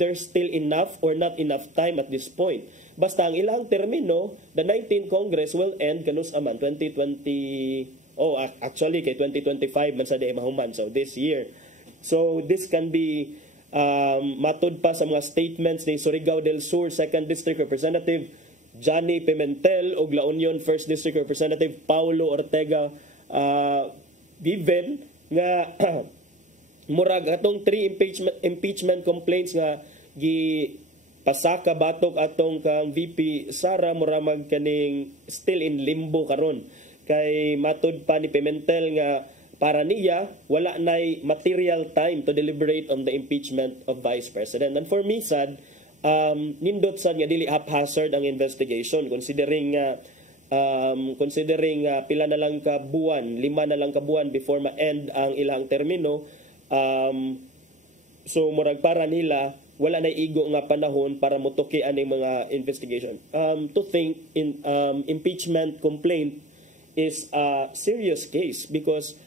there's still enough or not enough time at this point. Basta ang ilang termino, the 19th Congress will end kanus aman 2020, actually kay 2025 man sa di mahuman, so this year. So this can be matud pa sa mga statements ni Surigao del Sur 2nd District Representative Johnny Pimentel ug La Union 1st District Representative Paulo Ortega given nga murag atong 3 impeachment complaints nga pasaka batok atong kang VP Sara murag kaning still in limbo karon. Kay matud pa ni Pimentel nga para niya wala nay material time to deliberate on the impeachment of Vice President. And for me sad, nindot sad nga dili haphazard ang investigation considering pila na lang ka buwan, 5 na lang ka buwan before ma-end ang ilang termino. So murag para nila wala na igo nga panahon para mutuki aning mga investigation. To think in impeachment complaint is a serious case because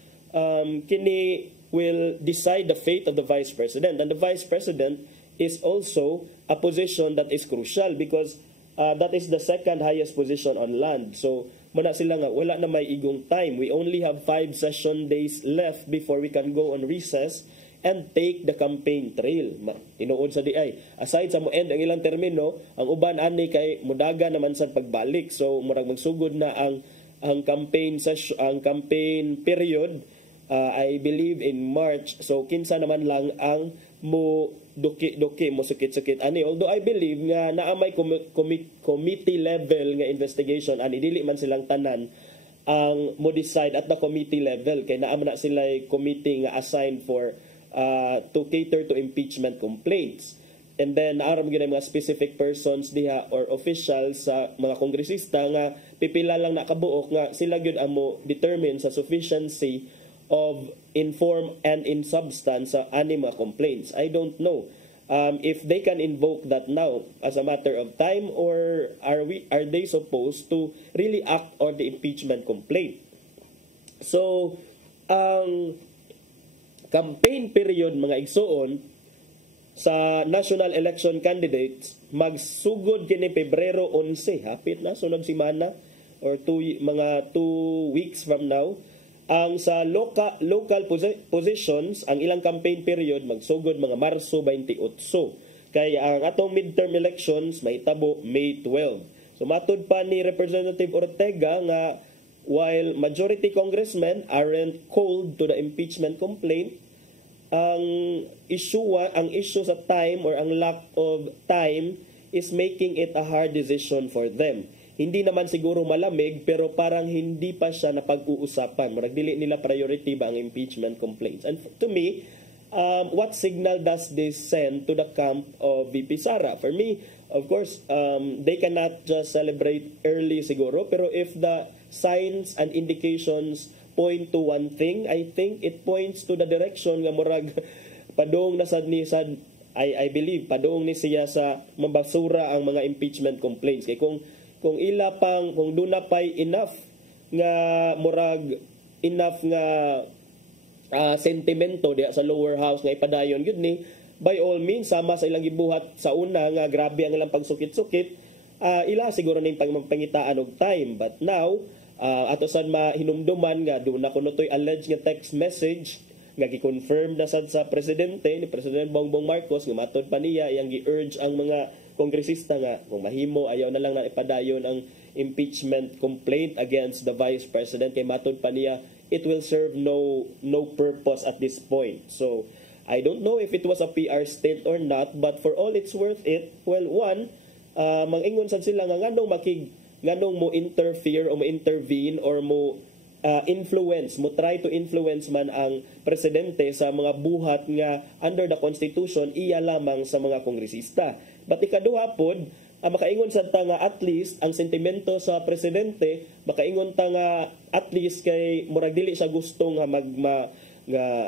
kini will decide the fate of the Vice President, and the Vice President is also a position that is crucial because that is the second highest position on land. So muna sila nga wala na may igong time. We only have 5 session days left before we can go on recess and take the campaign trail. Tinuod sa DI. Aside sa mo end ang ilang termino, ang uban ani kay mudaga naman sa pagbalik. So murag magsugod na ang campaign period. I believe in March. So kinsa naman lang ang mo duki mo sukit-sukit ani. Although I believe nga naa may committee level nga investigation ani dili man silang tanan ang mo decide at the committee level kay naa man na sila committee nga assigned for to cater to impeachment complaints. And then naaram gyud mga specific persons diha or officials sa mga kongresista nga pipila lang nakabuok nga sila gyud ang mo determine sa sufficiency of in form and in substance sa mga complaints. I don't know if they can invoke that now as a matter of time or are they supposed to really act on the impeachment complaint. So ang campaign period mga igsuon sa national election candidates magsugod kini Pebrero 11, hapit na sunod semana or 2 weeks from now. Ang sa local positions, ang ilang campaign period magsugod mga Marso 28. Kaya ang atong midterm elections may tabo May 12. So matud pa ni Representative Ortega nga while majority congressmen aren't cold to the impeachment complaint, ang issue sa time or ang lack of time is making it a hard decision for them. Hindi naman siguro malamig pero parang hindi pa siya napag-uusapan. Marag dili nila priority ba ang impeachment complaints. And to me, what signal does this send to the camp of VP Sara? For me, of course, they cannot just celebrate early siguro. Pero if the signs and indications point to one thing, I think it points to the direction nga murag padong nasad ni sad I believe padong ni siya sa mabasura ang mga impeachment complaints. Kay kung ila pang kung duna pay enough nga murag enough nga sentimento diya sa lower house nga ipadayon gyud ni, by all means sama sa ilang gibuhat sa una nga grabe ang ilang pagsukit-sukit, ila siguro ning pangpangitaan og time, but now ato sad mahinumduman nga do na kuno toy alleged nga text message nga gi-confirm na sad sa presidente ni President Bongbong Marcos nga matod pa niya iyang gi-urge ang mga kongresista nga kung mahimo ayaw na lang na ipadayon ang impeachment complaint against the Vice President kay matod pa niya it will serve no purpose at this point. So I don't know if it was a PR stunt or not, but for all it's worth it, well, one, mangingon sad sila nga nganong mo interfere o mo intervene or mo influence, mo try to influence man ang presidente sa mga buhat nga under the Constitution iya lamang sa mga kongresista. But ikaduha pod, makaingon sad ta nga at least ang sentimento sa presidente, makaingon ta nga at least kay murag dili siya gusto nga nga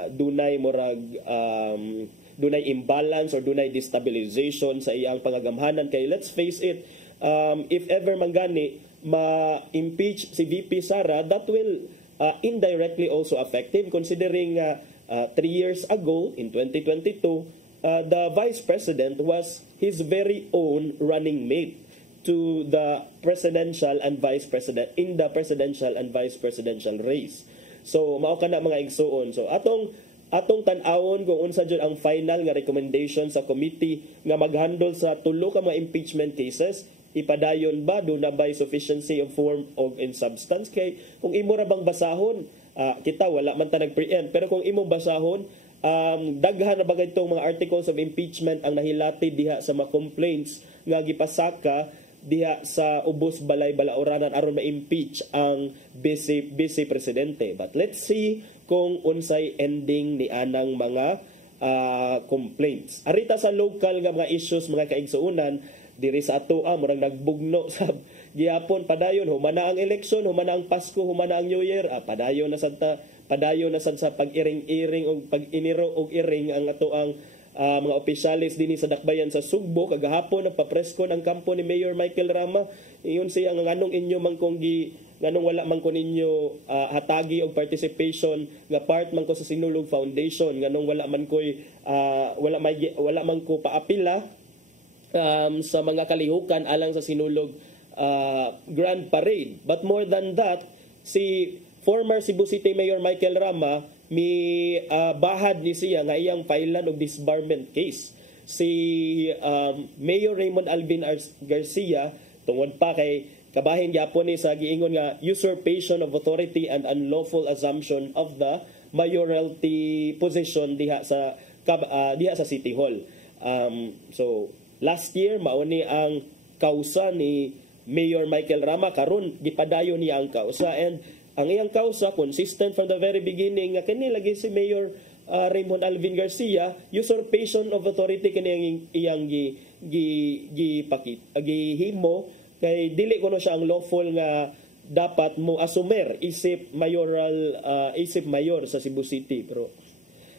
dunay murag dunay imbalance or dunay destabilization sa iyang pangagamhanan kay let's face it, if ever mangani ma-impeach si VP Sara, that will indirectly also affect him considering 3 years ago in 2022 the Vice President was his very own running mate to the presidential and vice president in the presidential and vice presidential race. So mao kana mga igsuon. So atong tan-awon kung unsa jud ang final nga recommendation sa committee nga maghandle sa tulo ka mga impeachment cases, ipadayon ba do na by sufficiency of form of in substance kay kung imo ra bang basahon kita wala man ta nag-preempt pero kung imo basahon daghan na bagay itong mga articles of impeachment ang nahilati diha sa mga complaints nga gipasaka diha sa ubos balay balaoranan aron ma-impeach ang vice presidente. But let's see kung unsay ending ni anang mga complaints. Arita sa local nga mga issues mga kaigsuunan diri sa ato murag nagbugno sa gihapon padayon humana ang eleksyon, humana ang Pasko, humana ang New Year, padayon na sad sa pag-iring-iring o pag-iniro og iring ang ato ang mga opisyalis dinhi sa dakbayan sa Sugbo kagahapon nagpapresko ng kampo ni Mayor Michael Rama. Iyon siya nga nganong inyo man kung nganong wala man ko ninyo hatagi og participation nga part man ko sa Sinulog Foundation, nganong wala man ko paapila sa mga kalihukan alang sa Sinulog Grand Parade. But more than that, si former Cebu City Mayor Michael Rama bahad ni siya nga iyang filean og disbarment case. Si Mayor Raymond Alvin Garcia tungod pa kay kabahin gyapon ni sa giingon nga usurpation of authority and unlawful assumption of the mayoralty position diha sa City Hall. So last year mao ni ang kausa ni Mayor Michael Rama, karon gipadayon niya ang kausa and ang iyang kausa consistent from the very beginning nga kini lagi si Mayor Raymond Alvin Garcia, usurpation of authority kini iyang gihimo kay dili kuno siya ang lawful nga dapat mo asumer isip mayor sa Cebu City. Pero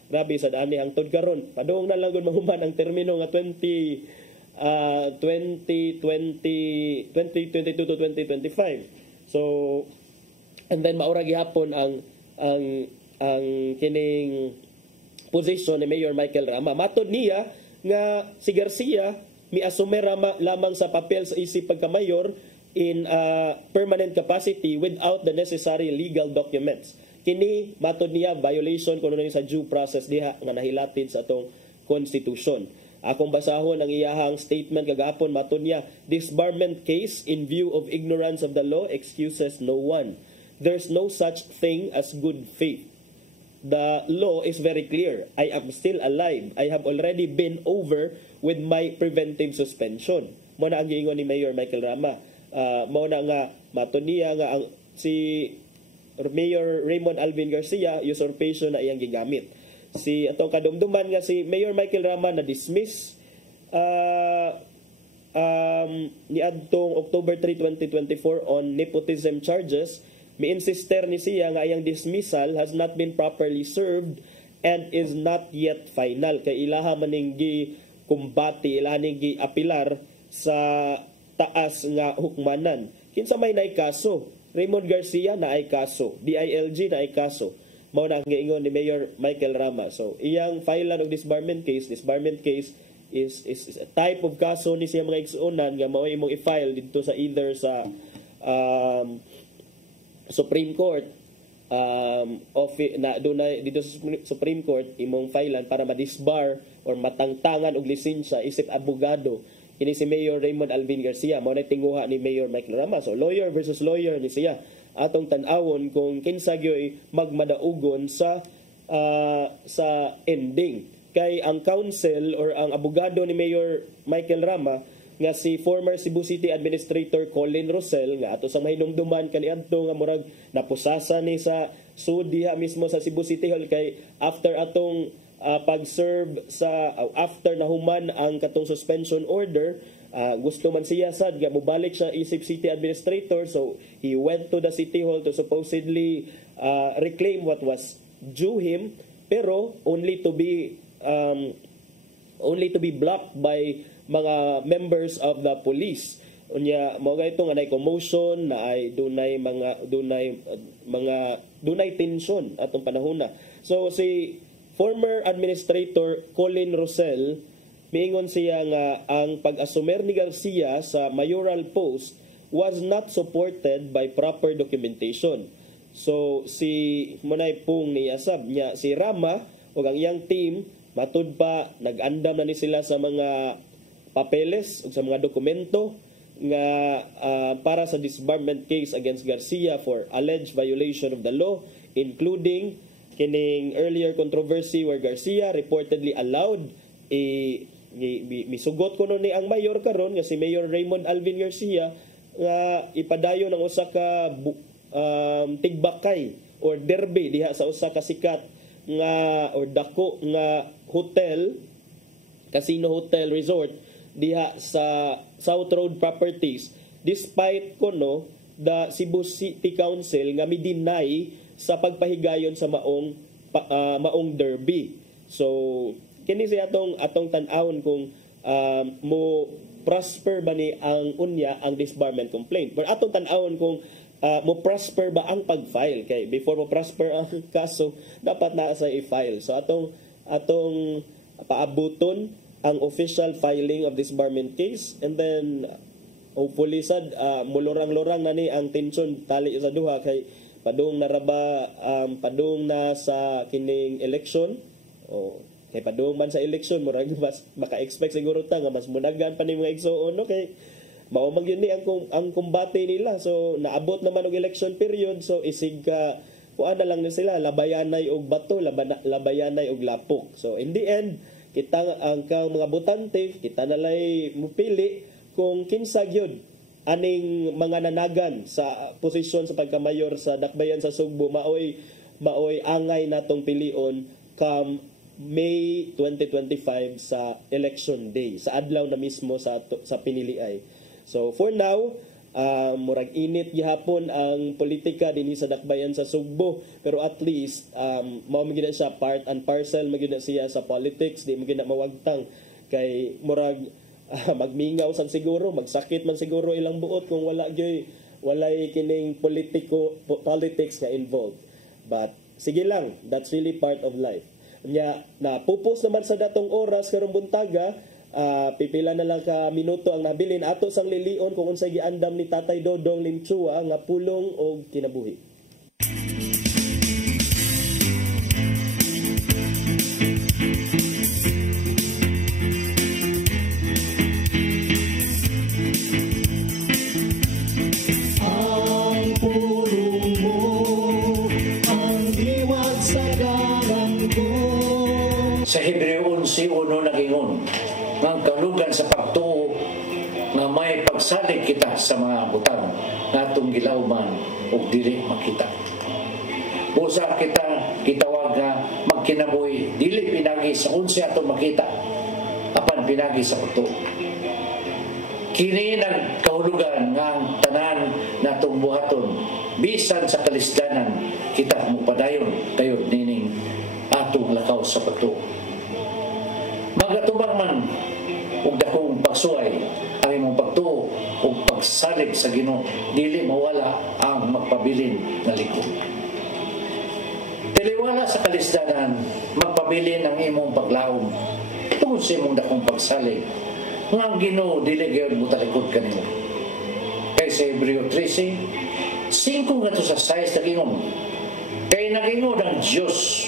grabe sa ani ang tod karon padung na lang gud mahuman ang termino nga 2022 to 2025. So and then maura gihapon ang kining position ni Mayor Michael Rama. Matod niya nga si Garcia miasume lamang sa papel sa isip pagkamayor in permanent capacity without the necessary legal documents. Kini matod niya violation kuno ni sa due process diha nga nahilatid sa atong constitution. Akong basahon ang iyahang statement kagapon matod niya, disbarment case in view of ignorance of the law excuses no one. There's no such thing as good faith. The law is very clear. I am still alive. I have already been over with my preventive suspension. Mo na ang giingon ni Mayor Michael Rama. Mo na nga matod niya nga ang si Mayor Raymond Alvin Garcia usurpation na iyang gigamit. Si atong kadumduman nga si Mayor Michael Rama na dismiss ni adtong October 3, 2024 on nepotism charges. Mi-insister ni siya nga iyang dismissal has not been properly served and is not yet final. Kay ilaha maning kumbati, ilaha ning apilar sa taas nga hukmanan. Kinsa may naay kaso? Raymond Garcia na ay kaso. DILG na ay kaso. Mao na ang giingon ni Mayor Michael Rama. So iyang filean og disbarment case is a type of kaso ni siya mga igsuonan nga mao imong i-file dito sa either sa Supreme Court dito sa Supreme Court imong filean para ma-disbar or matangtangan og lisensya isip abogado ini si Mayor Raymond Alvin Garcia mao na tinguha ni Mayor Michael Rama. So lawyer versus lawyer ni siya atong tan-awon kung kinsa gyoy magmadaugon sa ending. Kay ang counsel or ang abogado ni Mayor Michael Rama nga si former Cebu City Administrator Colin Rosel nga ato sa mahinumduman kaniadto nga murag napusasa ni sa diha mismo sa Cebu City Hall kay after atong pag-serve after nahuman ang katong suspension order gusto man siya sad nga mobalik siya isip City Administrator, so he went to the City Hall to supposedly reclaim what was due him, pero only to be blocked by mga members of the police. Unya mo ga ito nga nay commotion na ay dunay tension atong panahona. So si former Administrator Colin Rosel miingon siya nga ang pag-asumer ni Garcia sa mayoral post was not supported by proper documentation. So si manay pong niyasab niya si Rama o ang iyang team matud pa nag-andam na ni sila sa mga papeles o sa mga dokumento nga para sa disbarment case against Garcia for alleged violation of the law, including kining earlier controversy where Garcia reportedly allowed misugot ko ni ang mayor karon nga si Mayor Raymond Alvin Garcia nga ipadayon ng usa ka tigbakay or derby diha sa usa ka sikat nga or dako nga hotel, casino hotel resort diha sa South Road Properties, despite kuno the Cebu City Council nga mi-deny sa pagpahigayon sa maong derby. So kini siya atong tan-awon kung mo prosper ba ni ang disbarment complaint. But atong tan-awon kung mo prosper ba ang pag-file, kay before mo prosper ang kaso dapat na sa i-file. So atong paabuton ang official filing of disbarment case, and then hopefully sad mulurang-lurang na ni ang tension tali sa duha kay padung padung na sa kining election o kay padung man sa election murag mas maka-expect siguro ta nga mas munagan pa ni mga igsuon no kay mao man gyud ni ang kumbate nila. So naabot naman og election period, so isig ka kuan na lang ni sila labayanay og bato, labayanay og lapok. So in the end kita ang mga botante kita nalay mupili kung kinsa gyud aning mga nanagan sa posisyon sa pagkamayor sa dakbayan sa Sugbo maoy angay natong pilion come May 2025 sa election day, sa adlaw na mismo sa piniliay. So for now, murag init gihapon ang politika dinhi sa dakbayan sa Sugbo, pero at least mao magina siya part and parcel magina siya sa politics, di magina mawagtang kay murag magmingaw sang siguro, magsakit man siguro ilang buot kung walay kining politics nga involved. But sige lang, that's really part of life. Nya na pupos naman sa datong oras karong buntaga, pipila na lang ka minuto ang nabilin ato sang lilion kung unsay giandam ni Tatay Dodong Limchua nga pulong og kinabuhi. Sa Hebreo 11:1 nagingon, ang kalugan sa pagtuo nga may pagsalig kita sa mga butang natong gilawman ug dili makita. Usa kita gitawag nga magkinabuhi dili pinagi sa unsa atong makita, apan pinagi sa pagtuo. Kini ang kahulugan nga ang tanan natong buhaton bisan sa kalisdanan kita mupadayon tayo nining atong lakaw sa pagtuo. Magatubang man ug dakong pagsuway ang imong pagtuo ug pagsalig sa Ginoo, dili mawala ang magpabilin nga likod. Tiliwala sa kalisdanan, magpabilin ang imong paglaom tungod sa imong dakong pagsalig. Nga ang Ginoo dili gyud mo talikod kanimo. Kay sa Hebreo 13, 5 nga to sa 6 nagingon. Kay nagingod ang Dios.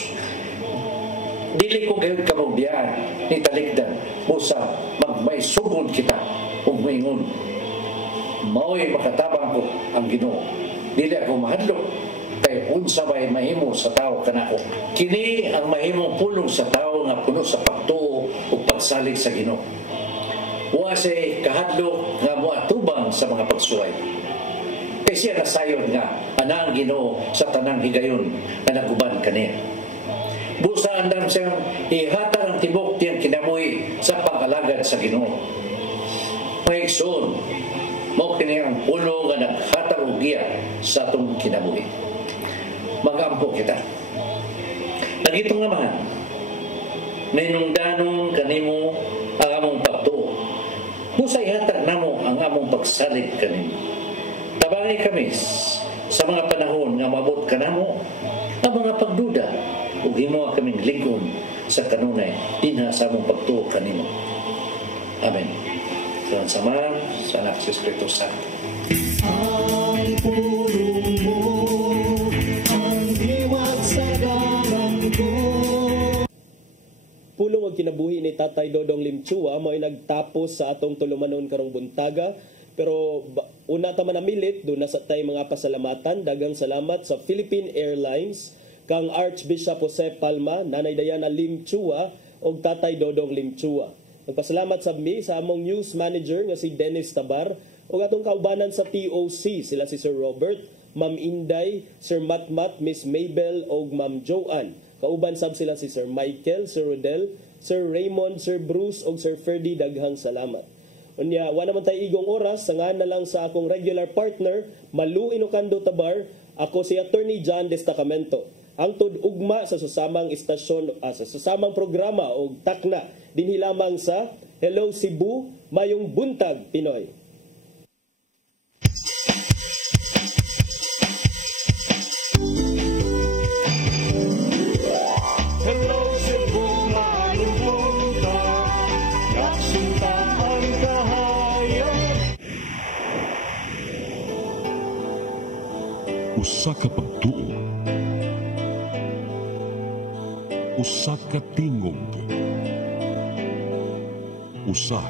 Dili ko gayud kamugbian ni talikdan. Busa magmay sugod kita ug moingon. Mao'y makatabang ko ang Ginoo. Dili ako mahadlok kay unsa bay mahimo sa tao kanako. Kini ang mahimong pulong sa tao nga puno sa pagtuo ug pagsalig sa Ginoo. Wa say kahadlok nga moatubang sa mga pagsuway. Kay siya nasayod nga ana ang Ginoo sa tanang higayon nga naguban kaniya. Busa andam siyang ihatag ang tibok tiyang kinabuhi sa pag-alagad sa Ginoo. Paigsoon, mo kini ang pulo nga naghatag og giya sa atong kinabuhi. Magampo kita. Nagitong nga man, ninungdanong kanimo ang among pagtuo. Busa ihatag namo ang among pagsalig kanimo. Tabangi kami sa mga panahon nga mabot kanamo ang mga pagduda ug himo kaming lingkod sa kanunay dinha sa among pagtuo kanimo. Amen. Salamat sa Ama, sa Anak, sa Espiritu Santo. Ang pulong mo, ang diwat sa dalang ko. Pulong og kinabuhi ni Tatay Dodong Limchua mao'y nagtapos sa atong tulumanon karong buntaga. Pero una ta man namilit, doon na sa tay mga pasalamatan. Dagang salamat sa Philippine Airlines, kang Archbishop Jose Palma, Nanay Diana Limchua, o Tatay Dodong Limchua. Nagpasalamat sa mi sa among news manager nga si Dennis Tabar, o atong kaubanan sa TOC, sila si Sir Robert, Ma'am Inday, Sir Matmat, Miss Mabel, o Ma'am Joanne. Kauban sab sila si Sir Michael, Sir Rodel, Sir Raymond, Sir Bruce, o Sir Ferdy. Daghang salamat. Unya, wa naman tayo igong oras, sangan na lang sa akong regular partner, Malu Inocando Tabar, ako si Attorney John Destacamento. Ang tud-ugma sa susamang istasyon, sa susamang programa o takna, dinhi lamang sa Hello Cebu, Mayong Buntag, Pinoy. Hello Cebu, mayong buntag, nagsunta ang kahayag. Usa ka pagtuo, usa ka tingog, usa